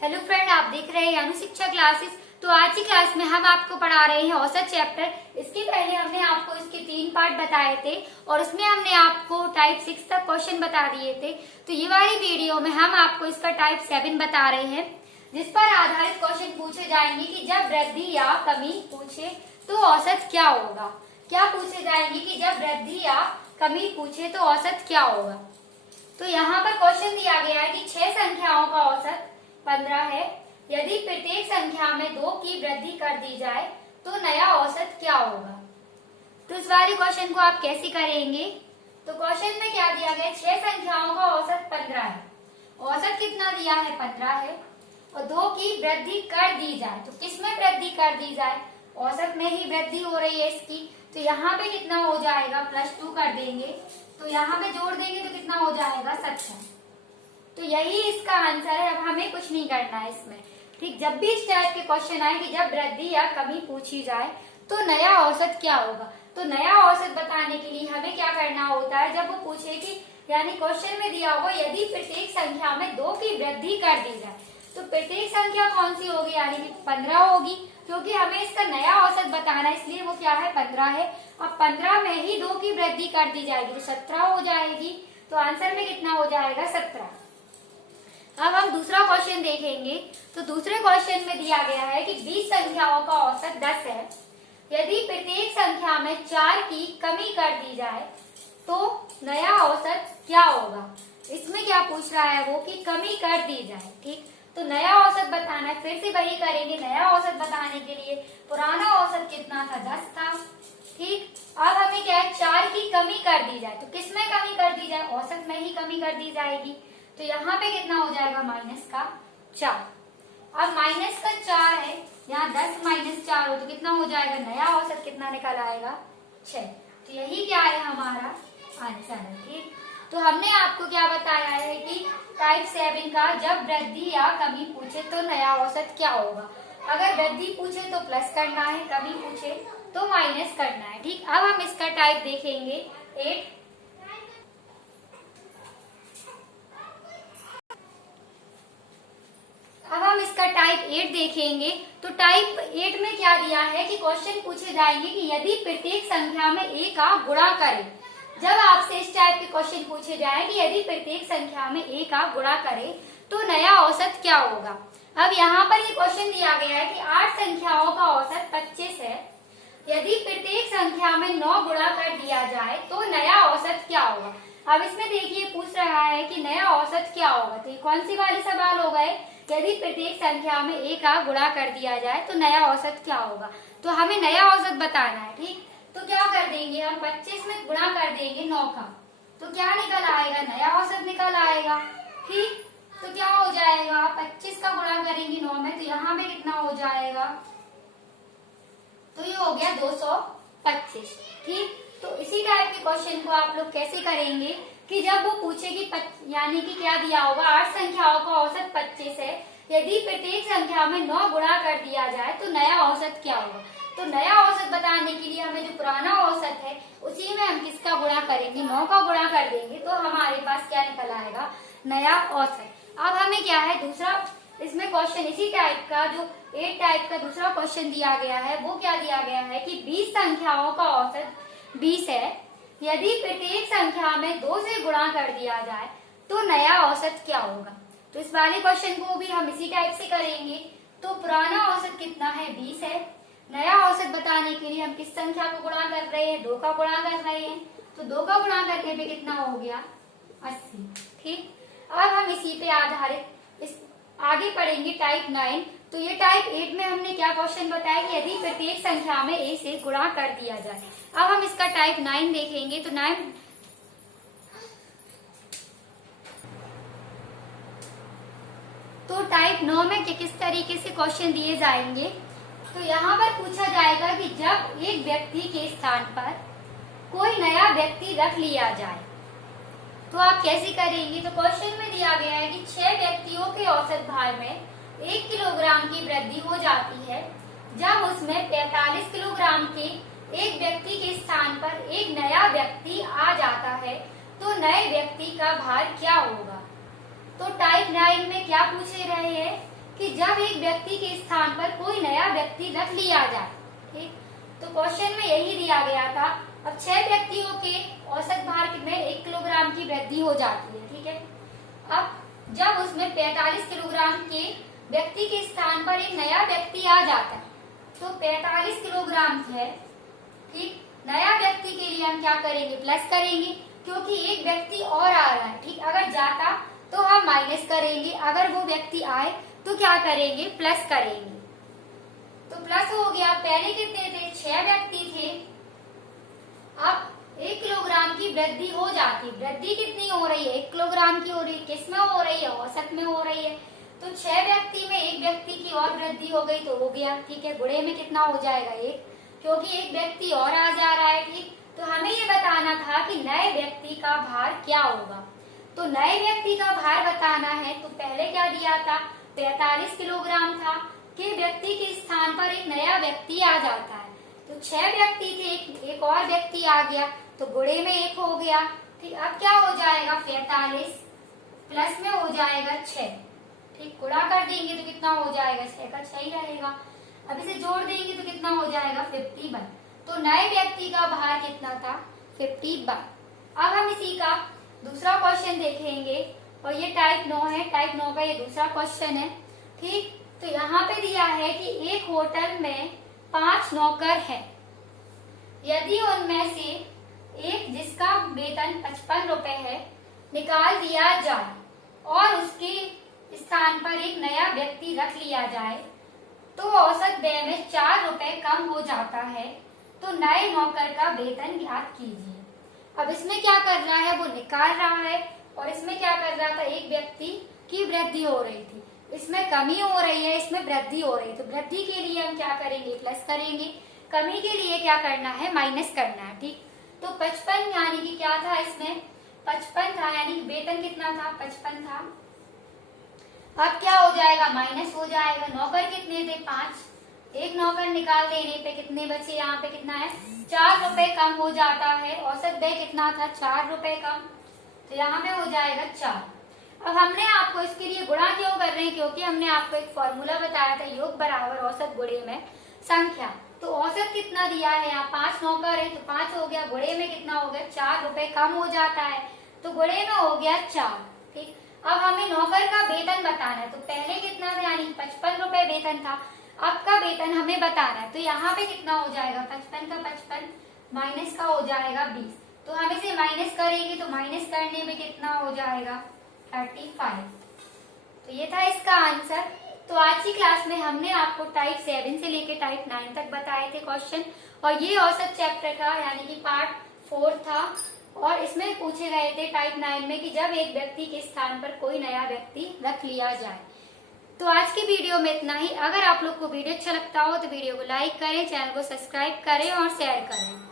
Hello friend, आप देख रहे हैं अनुशिक्षा क्लासेस। तो आज की क्लास में हम आपको पढ़ा रहे हैं औसत चैप्टर। इसके पहले हमने आपको इसके 3 पार्ट बताए थे और उसमें हमने आपको टाइप 6 तक क्वेश्चन बता दिए थे। तो ये वाली वीडियो में हम आपको इसका टाइप 7 बता रहे हैं, जिस पर आधारित क्वेश्चन पूछे जाएंगे कि जब वृद्धि या कमी पूछे तो औसत क्या होगा। क्या पूछे जाएंगे कि जब वृद्धि या कमी पूछे तो औसत क्या होगा। तो यहाँ पर क्वेश्चन दिया गया है कि 6 संख्याओं का औसत 15 है। यदि प्रत्येक संख्या में 2 की वृद्धि कर दी जाए तो नया औसत क्या होगा। तो इस वाले क्वेश्चन को आप कैसे करेंगे। तो क्वेश्चन में क्या दिया गया, 6 संख्याओं का औसत 15 है। औसत कितना दिया है, 15 है और 2 की वृद्धि कर दी जाए तो किसमें वृद्धि कर दी जाए, औसत में ही वृद्धि हो रही है इसकी। तो यहाँ पे कितना हो जाएगा, +2 कर देंगे तो यहाँ पे जोड़ देंगे तो कितना हो जाएगा, 70। तो यही इसका आंसर है। अब हमें कुछ नहीं करना है इसमें। ठीक, जब भी इस टाइप के क्वेश्चन आए कि जब वृद्धि या कमी पूछी जाए तो नया औसत क्या होगा, तो नया औसत बताने के लिए हमें क्या करना होता है। जब वो पूछे कि यानी क्वेश्चन में दिया होगा यदि प्रत्येक संख्या में 2 की वृद्धि कर दी जाए तो प्रत्येक संख्या कौन सी होगी, यानी कि 15 होगी, क्योंकि हमें इसका नया औसत बताना है, इसलिए वो क्या है, 15 है। अब 15 में ही 2 की वृद्धि कर दी जाएगी तो 17 हो जाएगी। तो आंसर में कितना हो जाएगा, 17। अब हम दूसरा क्वेश्चन देखेंगे। तो दूसरे क्वेश्चन में दिया गया है कि 20 संख्याओं का औसत 10 है। यदि प्रत्येक संख्या में 4 की कमी कर दी जाए तो नया औसत क्या होगा। इसमें क्या पूछ रहा है वो कि कमी कर दी जाए। ठीक, तो नया औसत बताना है, फिर से वही करेंगे। नया औसत बताने के लिए पुराना औसत कितना था, 10 था। ठीक, अब हमें क्या है, 4 की कमी कर दी जाए तो किसमें कमी कर दी जाए, औसत में ही कमी कर दी जाएगी। तो यहाँ पे कितना हो जाएगा, -4। अब -4 है, यहाँ 10 - 4 हो तो कितना हो जाएगा, नया औसत कितना निकल आएगा, 6। तो यही क्या है, हमारा आंसर है। ठीक, तो हमने आपको क्या बताया है कि टाइप 7 का जब वृद्धि या कमी पूछे तो नया औसत क्या होगा। अगर वृद्धि पूछे तो प्लस करना है, कमी पूछे तो माइनस करना है। ठीक, अब हम इसका टाइप देखेंगे 8। अब हम इसका टाइप 8 देखेंगे। तो टाइप 8 में क्या दिया है कि क्वेश्चन पूछे जाएंगे कि यदि प्रत्येक संख्या में a का गुणा करें। जब आपसे इस टाइप के क्वेश्चन पूछे जाए कि यदि प्रत्येक संख्या में a का गुणा करें तो नया औसत क्या होगा। अब यहाँ पर ये क्वेश्चन दिया गया है कि 8 संख्याओं का औसत 25 है। यदि प्रत्येक संख्या में 9 गुणा कर दिया जाए तो नया औसत क्या होगा। अब इसमें देखिए पूछ रहा है कि नया औसत क्या होगा। तो ये कौन सी वाली सवाल हो गए, यदि प्रत्येक संख्या में a का गुणा कर दिया जाए तो नया औसत क्या होगा। तो हमें नया औसत बताना है। ठीक, तो क्या कर देंगे हम, 25 में गुणा कर देंगे 9 का तो क्या निकल आएगा, नया औसत निकल आएगा। ठीक, तो क्या हो जाएगा, 25 का गुणा करेंगे 9 में तो यहाँ पे कितना हो जाएगा, तो ये हो गया 225। ठीक, तो इसी टाइप के क्वेश्चन को आप लोग कैसे करेंगे कि जब वो पूछे कि यानी कि क्या दिया होगा, 8 संख्याओं का औसत 25 है। यदि प्रत्येक संख्या में 9 गुणा कर दिया जाए तो नया औसत क्या होगा। तो नया औसत बताने के लिए हमें जो पुराना औसत है उसी में हम किसका गुणा करेंगे, 9 का गुणा कर देंगे तो हमारे पास क्या निकल आएगा, नया औसत। अब हमें क्या है दूसरा इसमें क्वेश्चन इसी टाइप का जो 8 टाइप का दूसरा क्वेश्चन दिया गया है, वो क्या दिया गया है कि 20 संख्याओं का औसत 20 है। यदि प्रत्येक संख्या में 2 से गुणा कर दिया जाए तो नया औसत क्या होगा। तो इस वाले क्वेश्चन को भी हम इसी टाइप से करेंगे। तो पुराना औसत कितना है, 20 है। नया औसत बताने के लिए हम किस संख्या को गुणा कर रहे हैं, 2 का गुणा कर रहे हैं। तो 2 का गुणा करने पे कितना हो गया, 80। ठीक, अब हम इसी पे आधारित इस आगे पढ़ेंगे टाइप 9। तो ये टाइप 8 में हमने क्या क्वेश्चन बताया कि यदि प्रत्येक संख्या में a से गुणा कर दिया जाए। अब हम इसका टाइप 9 देखेंगे। तो 9 तो टाइप 9 में किस तरीके से क्वेश्चन दिए जाएंगे। तो यहाँ पर पूछा जाएगा कि जब एक व्यक्ति के स्थान पर कोई नया व्यक्ति रख लिया जाए तो आप कैसे करेंगे। तो क्वेश्चन में दिया गया है कि 6 व्यक्तियों के औसत भार में 1 किलोग्राम की वृद्धि हो जाती है। जब उसमें 45 किलोग्राम के एक व्यक्ति के स्थान पर एक नया व्यक्ति आ जाता है तो नए व्यक्ति का भार क्या होगा। तो टाइप 9 में क्या पूछे रहे हैं कि जब एक व्यक्ति के स्थान पर कोई नया व्यक्ति रख लिया जाए। ठीक, तो क्वेश्चन में यही दिया गया था। अब 6 व्यक्तियों के औसत भार में 1 किलोग्राम की वृद्धि हो जाती है। ठीक है, अब जब उसमें 45 किलोग्राम के व्यक्ति के स्थान पर एक नया व्यक्ति आ जाता है, तो 45 किलोग्राम है। ठीक, नया व्यक्ति के लिए हम क्या करेंगे, प्लस करेंगे, क्योंकि एक व्यक्ति और आ रहा है। ठीक, अगर जाता तो हम माइनस करेंगे, अगर वो व्यक्ति आए तो क्या करेंगे, प्लस करेंगे। तो प्लस हो गया। पहले कितने थे, 6 व्यक्ति थे। अब 1 किलोग्राम की वृद्धि हो जाती। वृद्धि कितनी हो रही है, 1 किलोग्राम की हो रही है। किसमें हो रही है, औसत में हो रही है। तो 6 व्यक्ति में एक व्यक्ति की और वृद्धि हो गई तो हो गया। ठीक है, गुणे में कितना हो जाएगा, 1, क्योंकि एक व्यक्ति और आ जा रहा है। ठीक, तो हमें ये बताना था कि नए व्यक्ति का भार क्या होगा। तो नए व्यक्ति का भार बताना है तो पहले क्या दिया था, 45 किलोग्राम था कि व्यक्ति के स्थान पर एक नया व्यक्ति आ जाता है। तो 6 व्यक्ति थे, एक और व्यक्ति आ गया तो गुणे में 1 हो गया। ठीक, अब क्या हो जाएगा, 45 प्लस में हो जाएगा 6। ठीक, गुणा कर देंगे तो कितना हो जाएगा, 6 का 6 ही रहेगा। अब इसे जोड़ देंगे तो कितना हो जाएगा, 51। तो नए व्यक्ति का भार कितना था, 51। अब हम इसी का दूसरा क्वेश्चन देखेंगे और ये टाइप 9 है। टाइप 9 का ये दूसरा क्वेश्चन है। ठीक, तो यहाँ पे दिया है कि एक होटल में 5 नौकर है। यदि उनमें से एक जिसका वेतन 55 रुपए है निकाल दिया जाए और उसके स्थान पर एक नया व्यक्ति रख लिया जाए तो औसत व्यय में 4 रुपए कम हो जाता है, तो नए नौकर का वेतन ज्ञात कीजिए। अब इसमें क्या कर रहा है, वो निकाल रहा है, और इसमें क्या कर रहा था, एक व्यक्ति की वृद्धि हो रही थी। इसमें कमी हो रही है, इसमें वृद्धि हो रही है। तो वृद्धि के लिए हम क्या करेंगे, प्लस करेंगे। कमी के लिए क्या करना है, माइनस करना है। ठीक, तो 55 यानी कि क्या था, इसमें 55 था, यानी वेतन कितना था, 55 था। अब क्या हो जाएगा, माइनस हो जाएगा। नौकर कितने थे, 5। एक नौकर निकाल देने पे कितने बचे, यहाँ पे कितना है, 4 रुपए कम हो जाता है। औसत व्यय कितना था, 4 रुपए कम, तो यहाँ पे हो जाएगा 4। अब हमने आपको इसके लिए गुणा क्यों कर रहे हैं, क्योंकि हमने आपको एक फॉर्मूला बताया था, योग बराबर औसत गुणे में संख्या। तो औसत कितना दिया है, यहाँ 5 नौकर है तो 5 हो गया, गुणे में कितना हो गया, 4 रुपए कम हो जाता है, तो गुणे में हो गया 4। ठीक, अब हमें नौकर का वेतन बताना है। तो पहले कितना था, यानी 55 रुपए वेतन था, अब का वेतन हमें बताना है। तो यहाँ पे कितना हो जाएगा, 55 का 55 माइनस का हो जाएगा 20। तो हम इसे माइनस करेंगे तो माइनस करने में कितना हो जाएगा, 35। तो ये था इसका आंसर। तो आज की क्लास में हमने आपको टाइप 7 से लेकर टाइप 9 तक बताए थे क्वेश्चन, और ये औसत चैप्टर का यानी कि पार्ट 4 था, और इसमें पूछे गए थे टाइप 9 में कि जब एक व्यक्ति के स्थान पर कोई नया व्यक्ति रख लिया जाए। तो आज की वीडियो में इतना ही। अगर आप लोग को वीडियो अच्छा लगता हो तो वीडियो को लाइक करें, चैनल को सब्सक्राइब करें और शेयर करें।